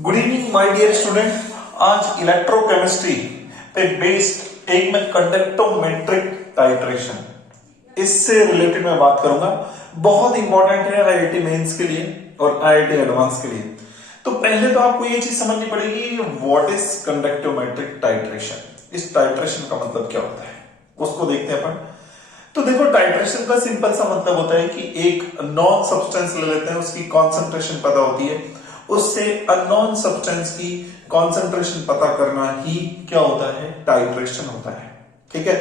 Good evening my dear student. आज electrochemistry पे based एक मैं कंडक्टोमेट्रिक टाइट्रेशन इससे रिलेटेड मैं बात करूंगा। बहुत इंपॉर्टेंट है आईआईटी मेंस के लिए और आईआईटी एडवांस के लिए। तो पहले तो आपको ये चीज समझनी पड़ेगी व्हाट इज कंडक्टोमेट्रिक टाइट्रेशन। इस टाइट्रेशन का मतलब क्या होता है उसको देखते हैं अपन। तो देखो, टाइट्रेशन का सिंपल सा मतलब होता है कि एक नॉन सब्सटेंस ले लेते हैं, उसकी कॉन्सेंट्रेशन पता होती है, उससे अननोन सब्सटेंस की कॉन्सेंट्रेशन पता करना ही क्या होता है, टाइट्रेशन होता है। ठीक है,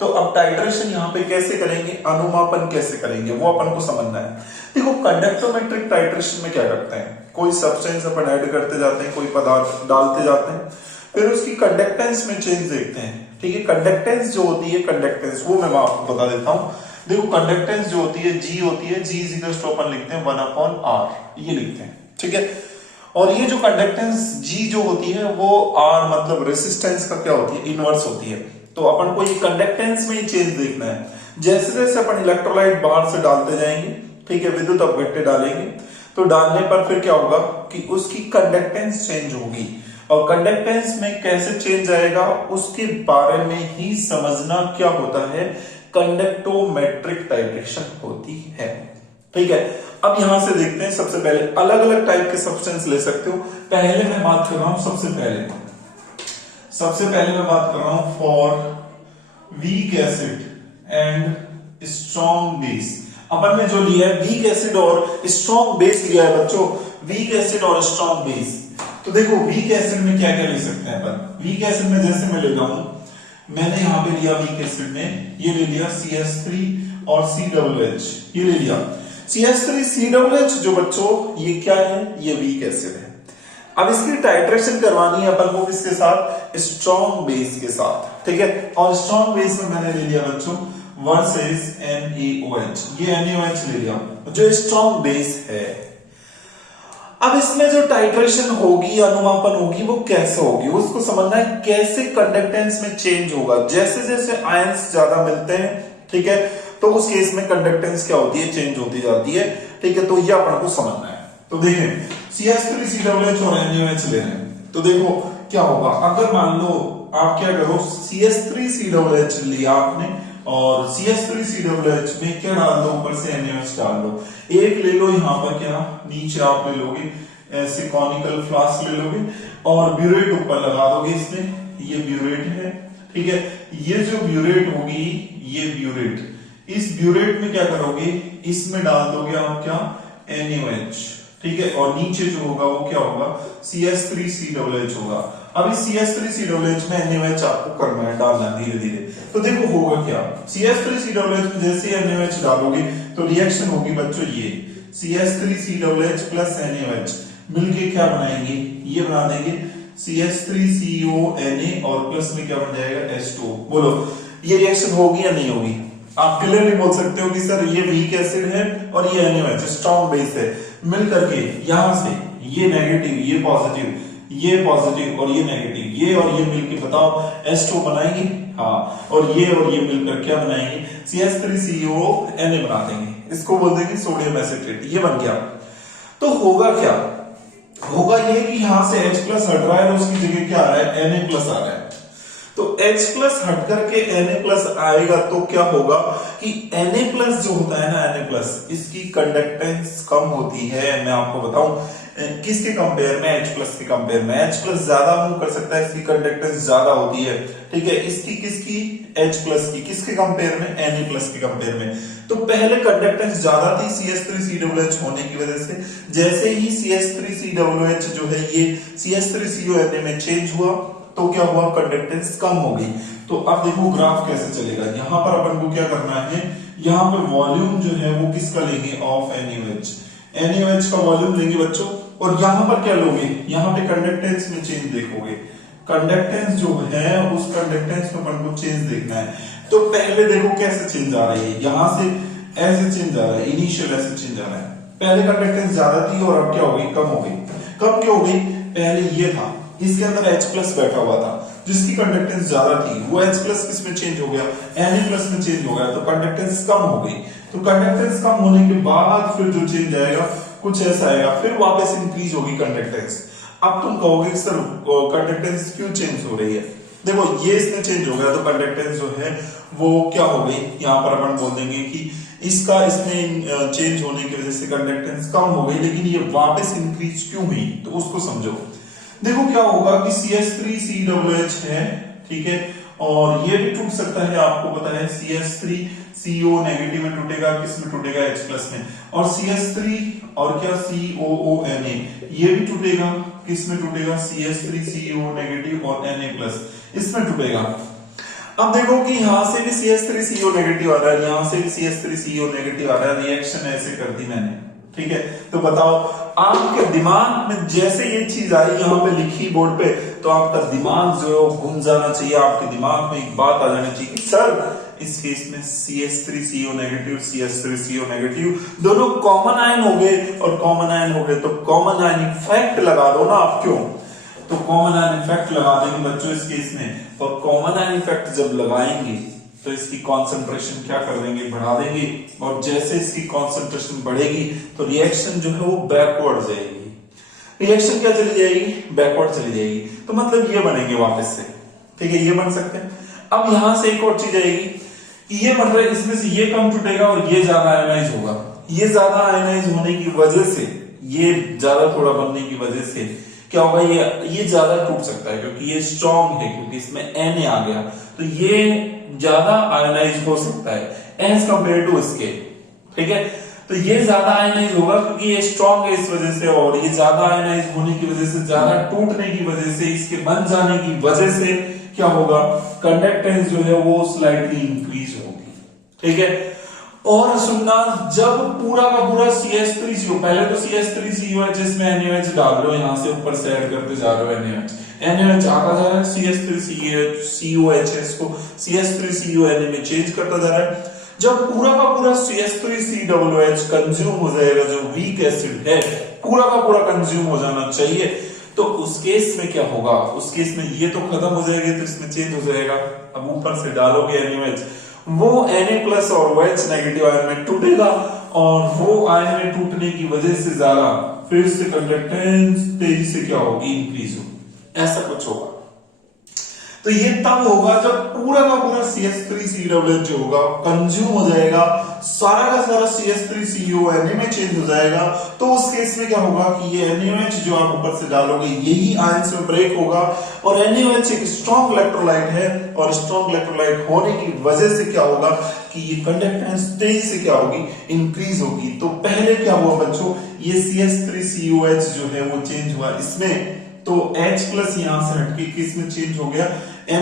तो अब टाइट्रेशन यहां पे कैसे करेंगे, अनुमापन कैसे करेंगे, वो अपन को समझना है। देखो, कंडक्टोमेट्रिक टाइट्रेशन में क्या करते हैं, कोई सब्सटेंस अपन ऐड करते जाते हैं, कोई पदार्थ डालते जाते हैं, फिर उसकी कंडक्टेंस में चेंज देखते हैं। ठीक है, कंडक्टेंस जो होती है, कंडक्टेंस वो मैं आपको बता देता हूं। देखो, कंडक्टेंस जो होती है जी होती है, जी इक्वल्स टू अपन लिखते हैं 1/r, ये लिखते हैं। ठीक है, और ये जो कंडक्टेंस जी जो होती है वो आर मतलब रेसिस्टेंस का क्या होती है, इनवर्स होती है। तो अपन को ये कंडक्टेंस में ही चेंज देखना है। जैसे जैसे अपन इलेक्ट्रोलाइट बाहर से डालते जाएंगे, ठीक है, विद्युत अपघट्य डालेंगे, तो डालने पर फिर क्या होगा कि उसकी कंडक्टेंस चेंज होगी। और कंडक्टेंस में कैसे चेंज आएगा उसके बारे में ही समझना क्या होता है, कंडक्टोमेट्रिक टाइट्रेशन होती है। ठीक है, अब यहां से देखते हैं। सबसे पहले अलग अलग टाइप के सब्सटेंस ले सकते हो। पहले मैं बात कर रहा हूं सबसे पहले मैं बात कर रहा हूं for weak acid and strong base. अपन ने जो लिया है वीक एसिड और स्ट्रॉन्ग बेस लिया है बच्चों, वीक एसिड और स्ट्रॉन्ग बेस। तो देखो, वीक एसिड में क्या क्या ले सकते हैं अपन। वीक एसिड में जैसे मैं लेता हूं, मैंने यहां पे लिया वीक एसिड में, ये ले लिया CH3 और COOH, ये ले लिया CH3COOH जो बच्चों ये क्या है, ये वीक एसिड है। अब इसकी टाइट्रेशन करवानी है अपन को किसके साथ, स्ट्रॉन्ग बेस के साथ। ठीक है, और स्ट्रॉन्ग बेस में मैंने ले लिया बच्चों वर्सेस NaOH, ये NaOH ले लिया जो स्ट्रॉन्ग बेस है। अब इसमें जो टाइट्रेशन होगी, अनुमापन होगी, वो कैसे होगी उसको समझना है। कैसे कंडक्टेंस में चेंज होगा, जैसे जैसे आयंस ज्यादा मिलते हैं, ठीक है, तो उस केस में कंडक्टेंस क्या होती है, चेंज होती जाती है। ठीक है, तो ये अपन को समझना है। तो देखें, CH3COOH और NaOH ले रहे हैं, तो देखो क्या होगा। अगर मान लो आप क्या करो, CH3COOH लिया आपने और CH3COOH में क्या डाल दो, ऊपर से NaOH डाल दो। एक ले लो यहां पर, क्या नीचे आप ले लोगे ऐसे कॉनिकल फ्लास्क ले लोगे और ब्यूरेट ऊपर लगा दोगे इसमें, ये ब्यूरेट है। ठीक है, ये जो ब्यूरेट होगी, ये ब्यूरेट, इस ब्यूरेट में क्या करोगे, इसमें डाल दोगे आप क्या, NaOH। ठीक है, और नीचे जो होगा वो क्या होगा, CH3COOH होगा। अब इस CH3COOH में NaOH आपको करना है, डालना धीरे धीरे। तो देखो होगा क्या, CH3COOH में जैसे NaOH डालोगे तो रिएक्शन होगी बच्चों, ये CH3COOH प्लस NaOH मिलके क्या बनाएंगे, ये बना देंगे CH3CONa और प्लस में क्या बन जाएगा, H2। बोलो ये रिएक्शन होगी या नहीं होगी। आप क्लियरली बोल सकते हो कि सर ये वीक एसिड है और ये NaOH स्ट्रॉन्ग बेस है, मिल करके यहां से ये नेगेटिव, ये पॉजिटिव, ये पॉजिटिव और ये नेगेटिव, ये और ये मिलके बताओ H2 बनाएंगे। हाँ, और ये मिलकर क्या बनाएंगे, CH3CONa बना देंगे। इसको बोल देंगे सोडियम एसिटेट, ये बन गया। तो होगा क्या, होगा ये कि यहां से H प्लस हट रहा है और उसकी जगह क्या आ रहा है, Na प्लस आ रहा है। तो H प्लस हट करके Na प्लस आएगा तो क्या होगा कि Na प्लस जो होता है ना, Na प्लस, इसकी कंडक्टेंस कम होती है। मैं आपको बताऊं किसके कंपेयर में, H प्लस के कंपेयर में। H प्लस ज्यादा मूव कर सकता है, इसकी कंडक्टेंस ज्यादा होती है। ठीक है, इसकी किसकी, H प्लस की, किसके कंपेयर में, Na प्लस के कंपेयर में। तो पहले कंडक्टेंस ज्यादा थी CH3COOH होने की वजह से। जैसे ही CH3COOH जो है ये CH3CONa में चेंज हुआ तो क्या हुआ, कंडक्टेंस कम हो गई। तो अब देखो ग्राफ कैसे चलेगा। यहां पर अपन को क्या करना है, यहां पे वॉल्यूम जो है वो किसका लेंगे, ऑफ NaOH का वॉल्यूम लेंगे बच्चों। और यहां पर क्या लोगे, यहां पे कंडक्टेंस में चेंज देखोगे। कंडक्टेंस जो है उस कंडक्टेंस में अपन को चेंज देखना है। तो पहले देखो कैसे चेंज आ रही है, यहां से ऐसे चेंज आ रहा है, इनिशियल ऐसे चेंज आ रहा है। पहले कंडक्टेंस ज्यादा थी और अब क्या हो गई, कम हो गई। कम क्यों हो गई, पहले ये था, इसके अंदर H प्लस बैठा हुआ था जिसकी कंडक्टेंस ज्यादा थी, वो H प्लस किस में चेंज हो गया, Na प्लस में चेंज हो गया, तो कंडक्टेंस कम हो गई। तो कंडक्टेंस कम होने के बाद फिर जो चेंज आएगा कुछ ऐसा आएगा, फिर वापस इंक्रीज होगी कंडक्टेंस। अब तुम कहोगे कि सर कंडक्टेंस क्यों चेंज हो रही है? देखो ये इसमें चेंज हो गया तो कंडक्टेंस जो है वो क्या हो गई, यहाँ पर अपन बोल देंगे कि इसका इसमें चेंज होने की वजह से कंडक्टेंस कम हो गई, लेकिन ये वापस इंक्रीज क्यों हुई तो उसको समझो। देखो क्या होगा कि CH3COOH है, ठीक है, और ये भी टूट सकता है, आपको पता है CH3CO नेगेटिव में टूटेगा, किस में टूटेगा, H+ में, और CH3 और क्या COONA ये भी टूटेगा, किस में टूटेगा, CH3CO नेगेटिव और Na+ इसमें टूटेगा। अब देखो कि यहां से भी CH3CO नेगेटिव आ रहा है, यहां से भी CH3CO नेगेटिव आ रहा है, रिएक्शन ऐसे कर दी मैंने, ठीक है। तो बताओ आपके दिमाग में जैसे ये चीज आई यहाँ पे लिखी बोर्ड पे, तो आपका दिमाग जो है घूम जाना चाहिए, आपके दिमाग में एक बात आ जानी चाहिए कि सर इस केस में CH3CO नेगेटिव CH3CO नेगेटिव दोनों कॉमन आयन हो गए, और कॉमन आयन हो गए तो कॉमन आयन इफेक्ट लगा दो ना आप, क्यों, तो कॉमन आयन इफेक्ट लगा देंगे बच्चों इस केस में, और कॉमन आयन इफेक्ट जब लगाएंगे तो इसकी कॉन्सेंट्रेशन क्या कर देंगे, बढ़ा देंगे, और जैसे इसकी कॉन्सेंट्रेशन बढ़ेगी तो रिएक्शन जो है वो बैकवर्ड जाएगी, रिएक्शन क्या चली जाएगी, बैकवर्ड चली जाएगी, तो मतलब ये बनेंगे वापस से, ठीक है, ये बन सकते हैं। अब यहां से एक और चीज आएगी, ये बन रहा है, इसमें से ये कम टूटेगा और ये ज्यादा आयनाइज होगा, ये ज्यादा आयनाइज होने की वजह से, ये ज्यादा थोड़ा बनने की वजह से क्या होगा, ये ज्यादा टूट सकता है क्योंकि ये स्ट्रॉन्ग है, क्योंकि इसमें Na आ गया, तो ये ज्यादा आयनाइज हो सकता है एज कंपेयर टू इसके, ठीक है, तो ये ज्यादा आयनाइज होगा क्योंकि ये स्ट्रॉन्ग है इस वजह से, और ये ज्यादा आयनाइज होने की वजह से, ज्यादा टूटने की वजह से, इसके बन जाने की वजह से क्या होगा, कंडक्टेंस जो है वो स्लाइटली इंक्रीज होगी, ठीक है। और सुनना, जब पूरा का पूरा CH3CO, पहले तो CH3COH इसमें NaOH डाल रहे हो, यहां से ऊपर से ऐड करते जा रहे हो NaOH आता जा रहा है, CH3COH इसको CH3CONA में चेंज करता जा रहा है। जब पूरा का पूरा CH3COOH कंज्यूम हो जाएगा, जो वीक एसिड है पूरा का पूरा कंज्यूम हो जाना चाहिए, तो उस केस में क्या होगा, उस केस में ये तो खत्म हो जाएगी, तो इसमें चेंज हो जाएगा। अब ऊपर से डालोगे NaOH, वो Na+ और OH नेगेटिव आयन में टूटेगा, और वो आयन में टूटने की वजह से ज्यादा फिर से कंडक्टेंस तेजी से क्या होगी, इंक्रीज होगी, ऐसा कुछ होगा। तो ये तब होगा जब पूरा का पूरा CH3COOH जो होगा कंज्यूम हो जाएगा, सारा का सारा CH3CONA में चेंज हो जाएगा, तो उस केस में क्या होगा कि ये NaOH जो आप ऊपर से डालोगे यही आयंस में ब्रेक होगा, और NaOH एक स्ट्रॉन्ग इलेक्ट्रोलाइट है, और स्ट्रॉन्ग इलेक्ट्रोलाइट होने की वजह से क्या होगा कि ये कंडक्टेंस तेजी से क्या होगी, इंक्रीज होगी। तो पहले क्या हुआ बच्चों, ये CH3COH जो है वो चेंज हुआ इसमें, तो H+ यहां से हटके किस में चेंज हो गया, Na+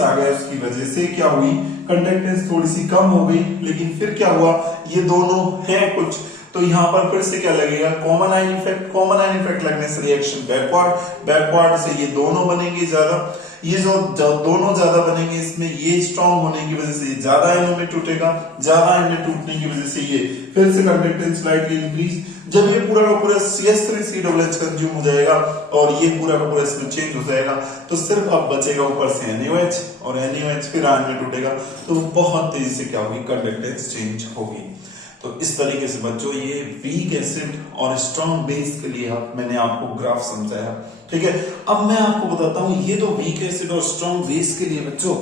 आ गया, उसकी वजह से क्या हुई, कंडक्टेंस थोड़ी सी कम हो गई, लेकिन फिर क्या हुआ, ये दोनों है कुछ, तो यहां पर फिर से क्या लगेगा, common ion effect, common ion effect लगने से रिएक्शन बैकवर्ड से ये दोनों बनेंगे ज्यादा, ये जो दोनों ज्यादा बनेंगे, इसमें ये स्ट्रॉन्ग होने की वजह से ये ज्यादा आयनों में टूटेगा, ज्यादा आयन में टूटने की वजह से ये फिर से कंडक्टेंस स्लाइटली इंक्रीज। जब ये पूरा का पूरा CH3COOH कंज्यूम हो जाएगा और ये पूरा का पूरा इसमें चेंज हो जाएगा, तो सिर्फ अब बचेगा ऊपर से NaOH, और NaOH फिर आयन में टूटेगा, तो बहुत तेजी से क्या होगी, कंडक्टेंस चेंज होगी। तो इस तरीके से बच्चों ये वीक एसिड और स्ट्रॉन्ग बेस के लिए मैंने आपको ग्राफ समझाया, ठीक है। अब मैं आपको बताता हूं, ये तो वीक एसिड और स्ट्रॉन्ग बेस के लिए बच्चों,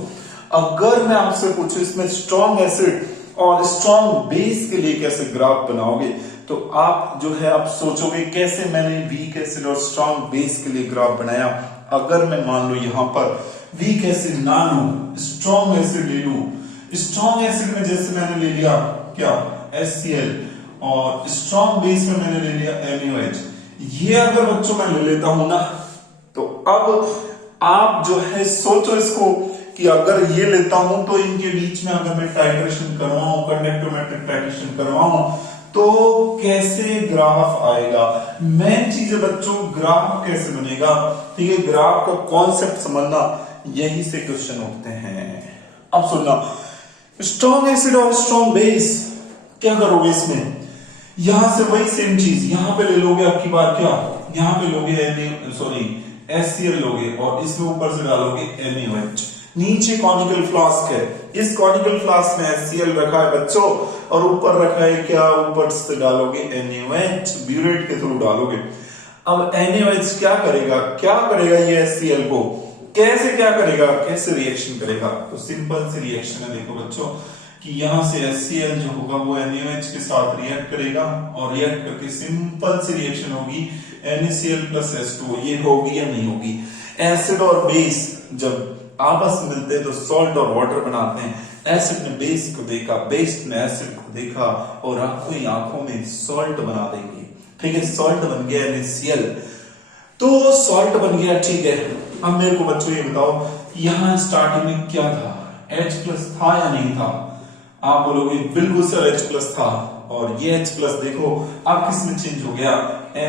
अगर मैं आपसे पूछूं इसमें स्ट्रॉन्ग एसिड और स्ट्रॉन्ग बेस के लिए कैसे ग्राफ बनाओगे, तो आप जो है आप सोचोगे कैसे मैंने वीक एसिड और स्ट्रॉन्ग बेस के लिए ग्राफ बनाया। अगर मैं मान लो यहां पर वीक एसिड ना लूं, स्ट्रॉन्ग एसिड ले लूं, स्ट्रॉन्ग एसिड में जैसे मैंने ले लिया क्या, HCl, और स्ट्रॉन्ग बेस में मैंने ले लिया NaOH, ये अगर बच्चों मैं ले लेता हूं ना, तो अब आप जो है सोचो इसको कि अगर ये लेता हूं तो इनके बीच में अगर मैं टाइट्रेशन करवाऊं, कंडक्टोमेट्रिक टाइट्रेशन करवाऊं, तो कैसे ग्राफ आएगा। मेन चीज है बच्चों, ग्राफ कैसे बनेगा, ठीक है, ग्राफ का कॉन्सेप्ट समझना, यही से क्वेश्चन उठते हैं। अब सुनना, स्ट्रॉन्ग एसिड और स्ट्रॉन्ग बेस क्या करोगे इसमें, यहां से वही सेम चीज यहां पे ले लोगे, आपकी बात क्या, यहां पे लोगे HCl लोगे, और इसमें ऊपर से डालोगे NaOH। नीचे कॉनिकल फ्लास्क है, इस कॉनिकल फ्लास्क में HCl रखा है बच्चों, और ऊपर रखा है क्या, ऊपर से डालोगे NaOH, ब्यूरेट के थ्रू डालोगे। अब NaOH क्या करेगा ये HCl को, कैसे क्या करेगा, कैसे रिएक्शन करेगा? तो सिंपल सी रिएक्शन है, देखो बच्चों कि यहां से HCl जो होगा वो NaOH के साथ रिएक्ट करेगा और रिएक्ट करके सिंपल सी रिएक्शन होगी NaCl प्लस H2O। ये होगी या नहीं होगी? एसिड और बेस जब आपस में मिलते हैं तो सॉल्ट और वाटर बनाते हैं। एसिड ने बेस को देखा, बेस ने एसिड को देखा और आंखों ही आंखों में सॉल्ट बना देंगे। ठीक है, सॉल्ट बन गया NaCl, तो सॉल्ट बन गया। ठीक है, अब मेरे को बच्चों ये बताओ यहां स्टार्टिंग में क्या था, H प्लस था या नहीं था? आप बोलोगे बिल्कुल सर H प्लस था, और ये H प्लस देखो अब किस में चेंज हो गया,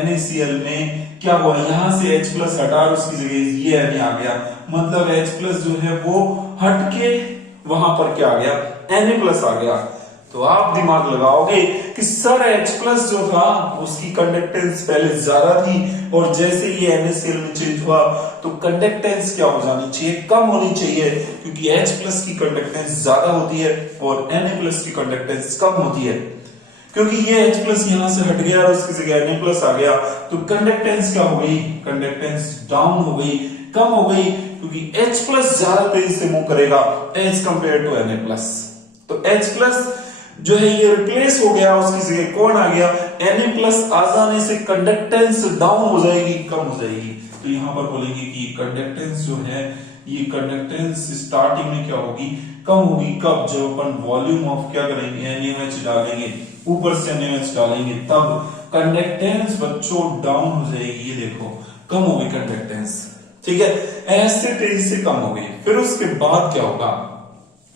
NaCl में क्या हुआ, यहां से H प्लस हटा उसकी जगह ये Na आ गया, मतलब H प्लस जो है वो हट के वहां पर क्या आ गया, Na प्लस आ गया। तो आप दिमाग लगाओगे कि सर H प्लस जो था उसकी कंडक्टेंस पहले ज्यादा थी और जैसे ये NaCl में चेंज हुआ तो कंडक्टेंस क्या हो जानी चाहिए, कम होनी चाहिए, क्योंकि H प्लस की कंडक्टेंस ज्यादा होती है और Na प्लस की कंडक्टेंस कम होती है। क्योंकि ये H प्लस यहां से हट गया और उसकी जगह Na प्लस आ गया तो कंडक्टेंस क्या हो गई, कंडक्टेंस डाउन हो गई, कम हो गई, क्योंकि H प्लस ज्यादा तेजी से मूव करेगा as compare to Na plus. तो H प्लस जो है ये रिप्लेस हो गया, उसकी जगह कौन आ गया, Na प्लस आ जाने से कंडक्टेंस डाउन हो जाएगी, कम हो जाएगी। तो यहां पर बोलेंगे कि कंडक्टेंस जो है ये कंडक्टेंस स्टार्टिंग में क्या होगी, कम होगी। कब? जब अपन वॉल्यूम ऑफ क्या करेंगे, NaOH डालेंगे, ऊपर से NaOH डालेंगे, तब कंडक्टेंस बच्चों डाउन हो जाएगी। ये देखो कम होगी कंडक्टेंस। ठीक है, ऐसे तेजी से कम हो गई। फिर उसके बाद क्या होगा,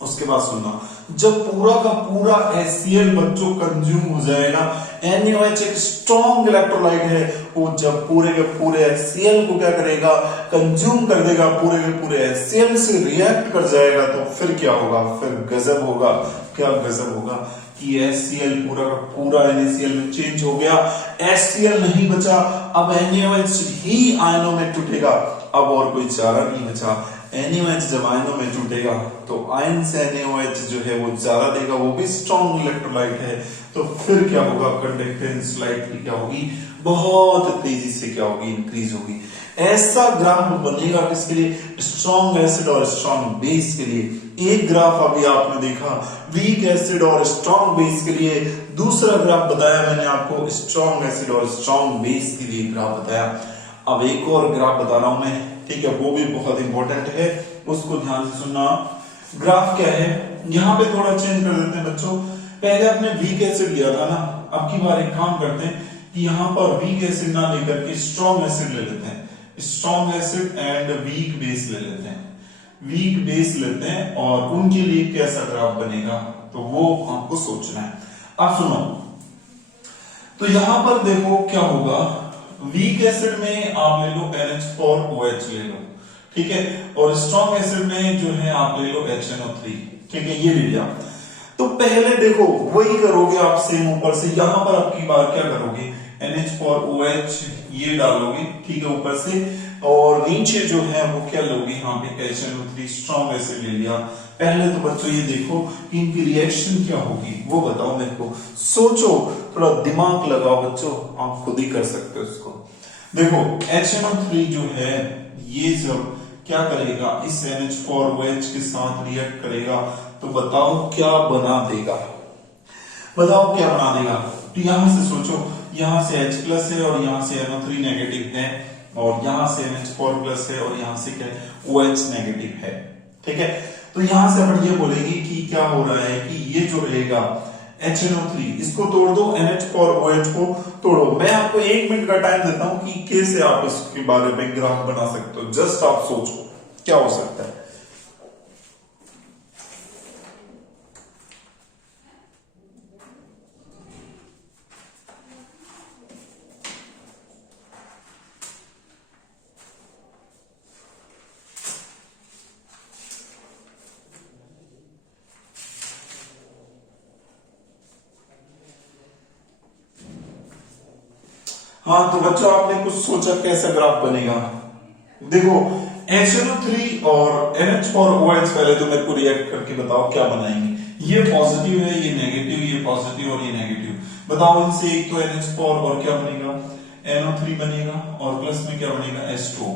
उसके बाद सुनना, जब पूरा का पूरा HCl बच्चों कंज्यूम हो जाएगा, NaOH एक स्ट्रॉन्ग इलेक्ट्रोलाइट है, वो जब पूरे के पूरे HCl को क्या करेगा, कंज्यूम कर देगा, पूरे के पूरे HCl से रिएक्ट कर जाएगा, तो फिर क्या होगा, फिर गजब होगा। क्या गजब होगा कि HCl पूरा का पूरा NaCl में चेंज हो गया, HCl नहीं बचा, अब NaOH ही आयनों में टूटेगा, अब और कोई चारा नहीं बचा। NaOH जब आयनों में टूटेगा तो आयन से NaOH जो है वो ज्यादा देगा, वो भी स्ट्रॉन्ग इलेक्ट्रोलाइट है, तो फिर क्या होगा, कंडक्टेंस स्लाइटली क्या होगी, बहुत तेजी से क्या होगी, इंक्रीज होगी। ऐसा ग्राफ बनेगा किसके लिए, स्ट्रॉन्ग एसिड और स्ट्रॉन्ग बेस के लिए। एक ग्राफ अभी आपने देखा वीक एसिड और स्ट्रॉन्ग बेस के लिए, दूसरा ग्राफ बताया मैंने आपको स्ट्रॉन्ग एसिड और स्ट्रॉन्ग बेस के लिए ग्राफ बताया। अब एक और ग्राफ बता रहा हूं मैं, ठीक है, वो भी बहुत इंपॉर्टेंट है, उसको ध्यान से सुनना। ग्राफ क्या है, यहां पे थोड़ा चेंज कर देते हैं बच्चों। पहले आपने वीक एसिड लिया था ना, अब की बार एक काम करते हैं कि यहां पर वीक एसिड ना लेकर के स्ट्रॉन्ग एसिड ले लेते हैं, strong acid and weak base ले लेते हैं, वीक बेस लेते हैं और उनके लिए कैसा ग्राफ बनेगा तो वो आपको सोचना है। आप सुनो, तो यहां पर देखो क्या होगा, वीक एसिड में आप ले लो NH4OH ले लो, ठीक है, और स्ट्रॉन्ग एसिड में जो है आप ले लो HNO3, ठीक है, ये ले लिया। तो पहले देखो वही करोगे आप सेम ऊपर से, यहां पर आपकी बार क्या करोगे, NH4OH ये डालोगे, ठीक है, ऊपर से, और नीचे जो है वो क्या लोगे, यहाँ पे HNO3 स्ट्रॉन्ग एसिड ले लिया। पहले तो बच्चों ये देखो कि इनकी रिएक्शन क्या होगी वो बताओ मेरे को, सोचो, थोड़ा दिमाग लगाओ बच्चों, आप खुद ही कर सकते हो इसको। देखो HNO3 जो है ये जब क्या करेगा, इस NH4OH के साथ रिएक्ट करेगा, तो बताओ क्या बना देगा, बताओ क्या बना देगा। तो यहां से सोचो, यहां से H प्लस है और यहां से NO3 नेगेटिव है, और यहां से NH4 प्लस है और यहां से क्या है, OH नेगेटिव है, ठीक है। तो यहां से अपन ये बोलेंगे कि क्या हो रहा है कि ये जो रहेगा HNO3 इसको तोड़ दो, NH4OH को तोड़ो। मैं आपको 1 मिनट का टाइम देता हूं कि कैसे आप इसके बारे में ग्राफ बना सकते हो, जस्ट आप सोचो क्या हो सकता है। हाँ तो बच्चों आपने कुछ सोचा कैसा ग्राफ बनेगा। देखो HNO3 और NH4OH पहले तो मेरे को रिएक्ट करके बताओ क्या बनाएंगे। ये पॉजिटिव है, ये नेगेटिव, ये पॉजिटिव और ये नेगेटिव। बताओ इनसे एक तो NH4 और क्या बनेगा NO3 बनेगा और प्लस में क्या बनेगा H2।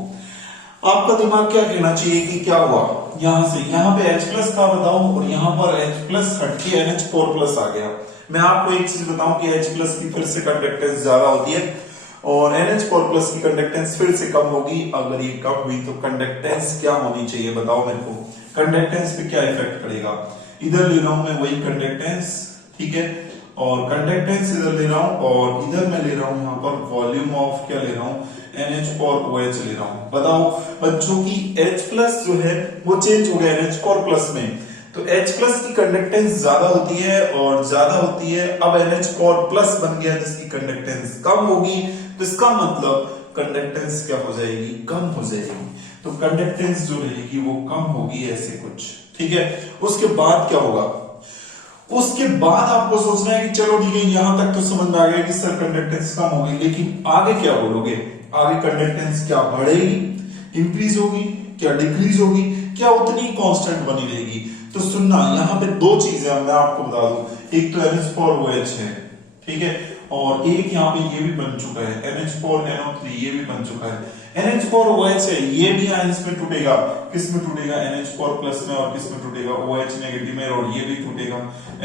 आपका दिमाग क्या कहना चाहिए कि क्या हुआ, यहां से यहां पे H प्लस था बताओ, और यहां पर H प्लस हटके NH4 प्लस आ गया। मैं आपको एक चीज बताऊं कि H प्लस की फिर से कंडक्टेंस ज्यादा होती है और NH4 प्लस की कंडक्टेंस फिर से कम होगी। अगर ये कम हुई तो कंडक्टेंस क्या होनी चाहिए बताओ मेरे को, कंडक्टेंस पे क्या इफेक्ट पड़ेगा। इधर ले रहा हूं मैं वही कंडक्टेंस, ठीक है, और कंडक्टेंस इधर ले रहा हूं और इधर मैं ले रहा हूं यहाँ पर वॉल्यूम ऑफ क्या ले रहा हूं, NH और OH ले रहा हूं। बताओ बच्चों की H प्लस जो है वो चेंज हो गया NH और प्लस में, तो H प्लस की कंडक्टेंस ज्यादा होती है और ज्यादा होती है। अब NH और प्लस बन गया जिसकी कंडक्टेंस कम होगी, तो इसका मतलब कंडक्टेंस क्या हो जाएगी, कम हो जाएगी। तो कंडक्टेंस जो रहेगी वो कम होगी, ऐसे कुछ, ठीक है। उसके बाद क्या होगा, उसके बाद आपको सोचना है कि चलो ठीक है यहां तक तो समझ में आ गया कि सर कंडक्टेंस कम होगी, लेकिन आगे क्या बोलोगे, आगे कंडक्टेंस क्या बढ़ेगी, इंक्रीज होगी, क्या डिक्रीज होगी, क्या उतनी कांस्टेंट बनी रहेगी। तो सुनना यहाँ पे दो चीजें मैं आपको बता दूं, एक तो NH4OH है, ठीक है, और एक यहाँ पे ये भी बन चुका है NH4NO3, ये भी बन चुका है। NH4OH है, ये भी आयंस में टूटेगा, किस में टूटेगा, NH4 प्लस में, और किस में टूटेगा, OH नेगेटिव में, और ये भी टूटेगा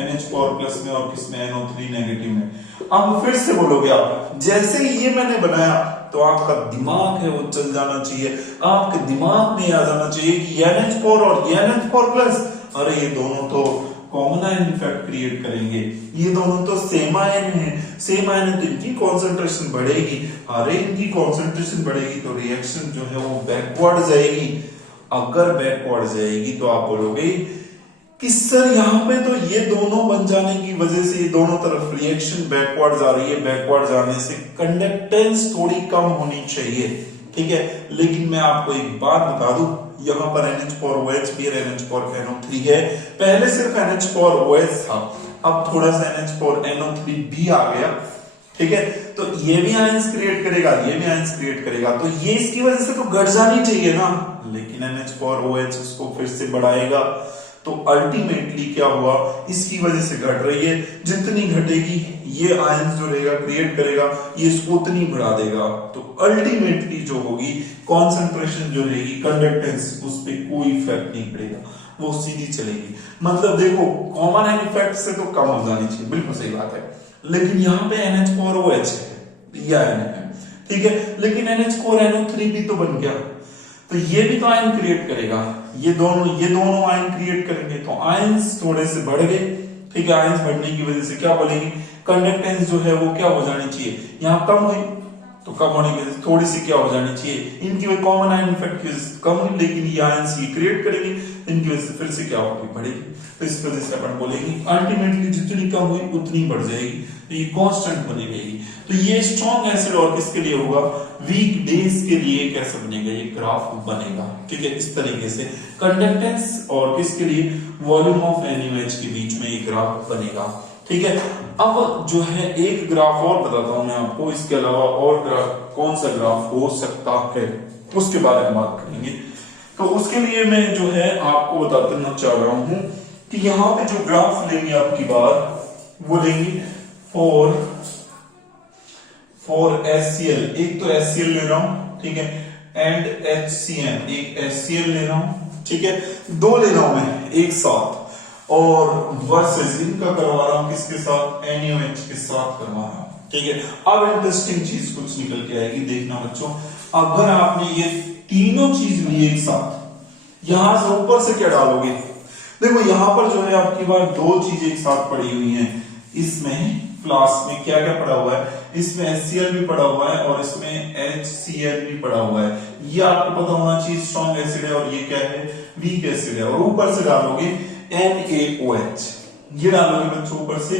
NH4 प्लस में और किस में, NO3 नेगेटिव में। अब फिर से बोलोगे आप, जैसे ही ये मैंने बनाया तो आपका दिमाग है वो चल जाना चाहिए, आपके दिमाग में आ जाना चाहिए कि NH4 और NH4 प्लस, अरे ये दोनों तो कॉमन आयन इफेक्ट क्रिएट करेंगे, ये दोनों तो सेम आयन है, सेम आयन है तो इनकी कॉन्सेंट्रेशन बढ़ेगी, अरे इनकी कॉन्सेंट्रेशन बढ़ेगी तो रिएक्शन जो है वो बैकवर्ड जाएगी। अगर बैकवर्ड जाएगी तो आप बोलोगे कि सर यहाँ पे तो ये दोनों बन जाने की वजह से ये दोनों तरफ रिएक्शन बैकवर्ड जा रही है, बैकवर्ड जाने से कंडक्टेंस थोड़ी कम होनी चाहिए, ठीक है। लेकिन मैं आपको एक बात बता दूं, यहाँ पर NH4OH भी और NH4NO3 है, पहले सिर्फ NH4OH था, अब थोड़ा सा NH4NO3 भी आ गया, ठीक है। तो ये भी आयंस क्रिएट करेगा, ये भी आयंस क्रिएट करेगा, तो ये इसकी वजह से तो घट जानी चाहिए ना, लेकिन NH4OH इसको फिर से बढ़ाएगा, तो अल्टीमेटली क्या हुआ, इसकी वजह से घट रही है, जितनी घटेगी ये आयंस जो रहेगा क्रिएट करेगा, ये इसको उतनी बढ़ा देगा, तो अल्टीमेटली जो होगी कॉन्सेंट्रेशन जो रहेगी, कंडक्टेंस, उस पर कोई इफेक्ट नहीं पड़ेगा, वो सीधी चलेगी। मतलब देखो कॉमन आयन इफेक्ट से तो कम हो जानी चाहिए, बिल्कुल सही बात है, लेकिन यहाँ पे NH4OH है, ये आयन है, ठीक है, लेकिन NH4NO3 भी तो बन गया, तो ये भी तो आयन क्रिएट करेगा, ये दोनों आयन क्रिएट करेंगे, तो आयंस थोड़े से बढ़ गए, ठीक है। आयंस बढ़ने की वजह से क्या बोलेंगे, कंडक्टेंस जो है वो क्या हो जानी चाहिए, यहाँ कम हुई, तो कम होने की वजह से थोड़ी सी क्या हो जानी चाहिए, इनकी वजह कॉमन आयन इफेक्ट की वजह से कम हुई, लेकिन ये आयंस ये क्रिएट करेंगे, इनकी वजह से फिर से क्या होगी, बढ़ेगी, तो इस वजह से अपन बोलेंगे अल्टीमेटली जितनी कम हुई उतनी बढ़ जाएगी, तो ये कांस्टेंट बनी रहेगी। तो ये स्ट्रॉन्ग एसिड और किसके लिए होगा, वीक बेस के लिए कैसे बनेगा, ये ग्राफ बनेगा, ठीक है, इस तरीके से कंडक्टेंस और किसके लिए, वॉल्यूम ऑफ NaOH के बीच में ये ग्राफ बनेगा, ठीक है। अब जो है एक ग्राफ और बताता हूं मैं आपको, इसके अलावा और ग्राफ कौन सा ग्राफ हो सकता है उसके बारे में बात करेंगे। तो उसके लिए मैं जो है आपको बताना चाह रहा हूं कि यहाँ पे जो ग्राफ लेंगे आपकी बार वो लेंगे फॉर HCl, एक तो HCl ले रहा हूं, ठीक है, एंड HCN, एक HCl ले रहा हूं, ठीक है, दो ले रहा हूं मैं एक साथ, और वर्सेस इनका करवा रहा हूं किसके साथ, NaOH के साथ करवा रहा हूं, ठीक है। अब इंटरेस्टिंग चीज कुछ निकल के आएगी, देखना बच्चों, अगर आपने ये तीनों चीज ली एक साथ, यहां से ऊपर से क्या डालोगे, देखो यहां पर जो है आपकी बार दो चीजें एक साथ पड़ी हुई हैं, इसमें फ्लास्क में क्या क्या पड़ा हुआ है, इसमें HCl भी पड़ा हुआ है और इसमें HCl भी पड़ा हुआ है, ये आपको पता होना चाहिए स्ट्रॉन्ग एसिड है और ये क्या है, वीक एसिड है, और ऊपर से डालोगे NaOH, ये डालोगे बच्चों ऊपर से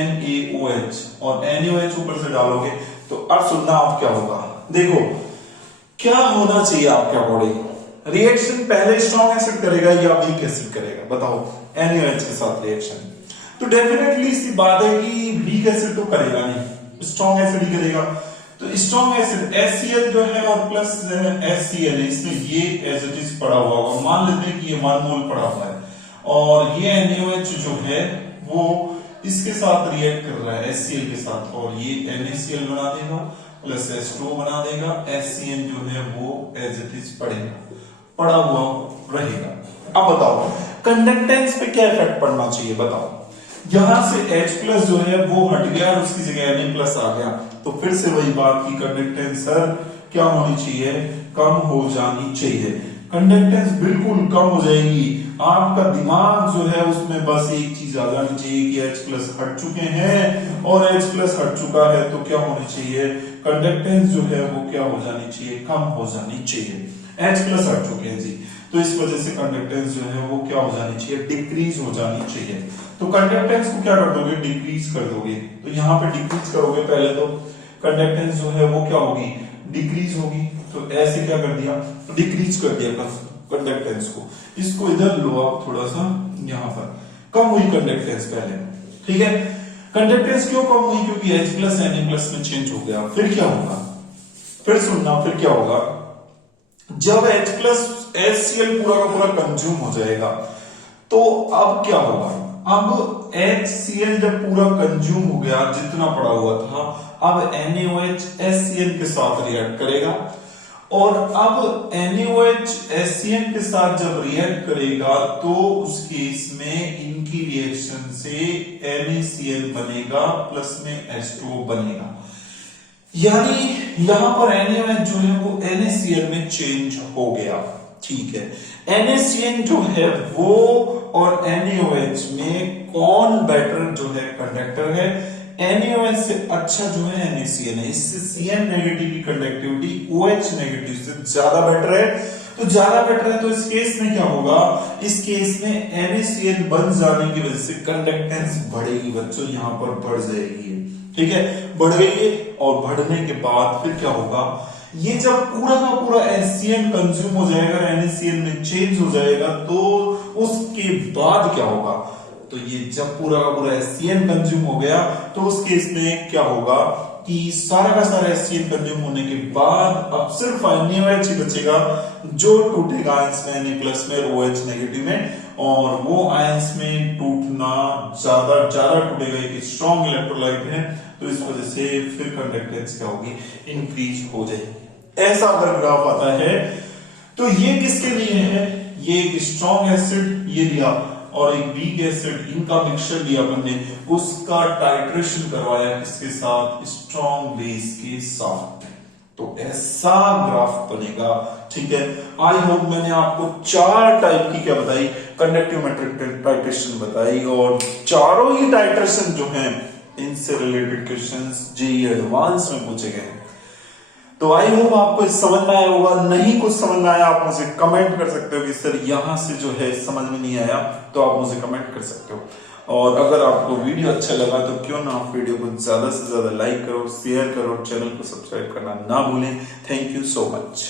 NaOH, और NaOH ऊपर से डालोगे, तो अब सुनना आप क्या होगा, देखो क्या होना चाहिए आपके अकॉर्डिंग, रिएक्शन पहले स्ट्रॉन्ग एसिड करेगा या वीक एसिड करेगा, बताओ, NaOH के साथ रिएक्शन, तो डेफिनेटली सी बात है कि वीक एसिड तो करेगा नहीं, स्ट्रॉन्ग एसिड ही करेगा। तो स्ट्रॉन्ग एसिड HCl जो है और प्लस HCl है, इसमें ये एज इट इज पड़ा हुआ होगा, मान लेते हैं कि ये 1 मोल पड़ा हुआ है, और ये NaOH जो है वो इसके साथ रिएक्ट कर रहा है HCl के साथ, और ये NaCl बना देगा प्लस H2O बना देगा, HCN जो है वो एज इट इज पड़ा हुआ रहेगा। अब बताओ कंडक्टेंस पे क्या इफेक्ट पड़ना चाहिए, बताओ। यहां से H प्लस जो है वो हट गया और उसकी जगह Na प्लस आ गया, तो फिर से वही बात की कंडक्टेंस सर क्या होनी चाहिए, कम हो जानी चाहिए। कंडक्टेंस बिल्कुल कम हो जाएगी, आपका दिमाग जो है उसमें बस एक चीज आ जानी चाहिए कि H प्लस हट चुके हैं और H प्लस हट चुका है तो क्या होनी चाहिए, कंडक्टेंस जो है वो क्या हो जानी चाहिए, कम हो जानी चाहिए। H प्लस हट चुके हैं जी, तो इस वजह से कंडक्टेंस जो है वो क्या हो जानी चाहिए, डिक्रीज हो जानी चाहिए। तो कंडक्टेंस को क्या कर दोगे, डिक्रीज कर दोगे। तो यहाँ पे डिक्रीज करोगे, पहले तो कंडक्टेंस जो है वो क्या होगी, डिक्रीज होगी। तो ऐसे क्या कर दिया, डिक्रीज कर दिया कंडक्टेंस को। इसको इधर लो आप थोड़ा सा, यहाँ पर कम हुई कंडक्टेंस पहले, ठीक है। कंडक्टेंस क्यों कम हुई, क्योंकि H प्लस Na प्लस में चेंज हो गया। फिर क्या होगा, फिर सुनना, फिर क्या होगा, जब H प्लस HCl पूरा का पूरा कंज्यूम हो जाएगा तो अब क्या होगा, अब HCl जब पूरा कंज्यूम हो गया जितना पड़ा हुआ था, अब NaOH HCl के साथ रिएक्ट करेगा और अब NaOH HCl के साथ जब रिएक्ट करेगा तो उस केस में इनकी रिएक्शन से NaCl बनेगा प्लस में H2O बनेगा, यानी यहां पर NaOH जो है वो NaCl में चेंज हो गया, ठीक है। NaCl जो है वो और NaOH में कौन बेटर जो है कंडक्टर है, NaOH से अच्छा जो है NaCl है, इससे Cn नेगेटिव की कंडक्टिविटी OH नेगेटिव से ज्यादा बेटर है। तो ज्यादा बेटर है तो इस केस में क्या होगा, इस केस में NaCl बन जाने की वजह से कंडक्टेंस बढ़ेगी बच्चों, यहां पर बढ़ जाएगी, ठीक है, बढ़ गई है। और बढ़ने के बाद फिर क्या होगा, ये जब पूरा का पूरा HCl कंज्यूम हो जाएगा, NaCl में चेंज हो जाएगा, तो उसके बाद क्या होगा, तो ये जब पूरा का पूरा HCl कंज्यूम हो गया तो उस केस में क्या होगा कि सारा का सारा HCl कंज्यूम होने के बाद अब सिर्फ NaOH ही बचेगा जो टूटेगा आयंस में Na प्लस में और OH नेगेटिव में, और वो आयंस में टूटना ज्यादा टूटेगा, एक स्ट्रॉन्ग इलेक्ट्रोलाइट है, तो इस वजह से फिर कंडक्टेंस क्या होगी, इंक्रीज हो जाएगी। ऐसा अगर ग्राफ आता है तो ये किसके लिए है, ये एक स्ट्रॉन्ग एसिड ये लिया और एक वीक एसिड, इनका मिक्सचर लिया हमने, उसका टाइट्रेशन करवाया किसके साथ, स्ट्रॉन्ग बेस के साथ, तो ऐसा ग्राफ बनेगा, ठीक है। आई होप मैंने आपको 4 टाइप की क्या बताई, कंडक्टिव मैट्रिक टाइट्रेशन बताई, और चारों ही टाइट्रेशन जो हैं इनसे रिलेटेड क्वेश्चंस जेईई एडवांस में पूछे गए हैं। तो आई होप आपको समझ में आया होगा, नहीं कुछ समझ में आया आप मुझे कमेंट कर सकते हो कि सर यहां से जो है समझ में नहीं आया, तो आप मुझे कमेंट कर सकते हो। और अगर आपको वीडियो अच्छा लगा तो क्यों ना आप वीडियो को ज्यादा से ज्यादा लाइक करो, शेयर करो, चैनल को सब्सक्राइब करना ना भूलें। Thank you so much.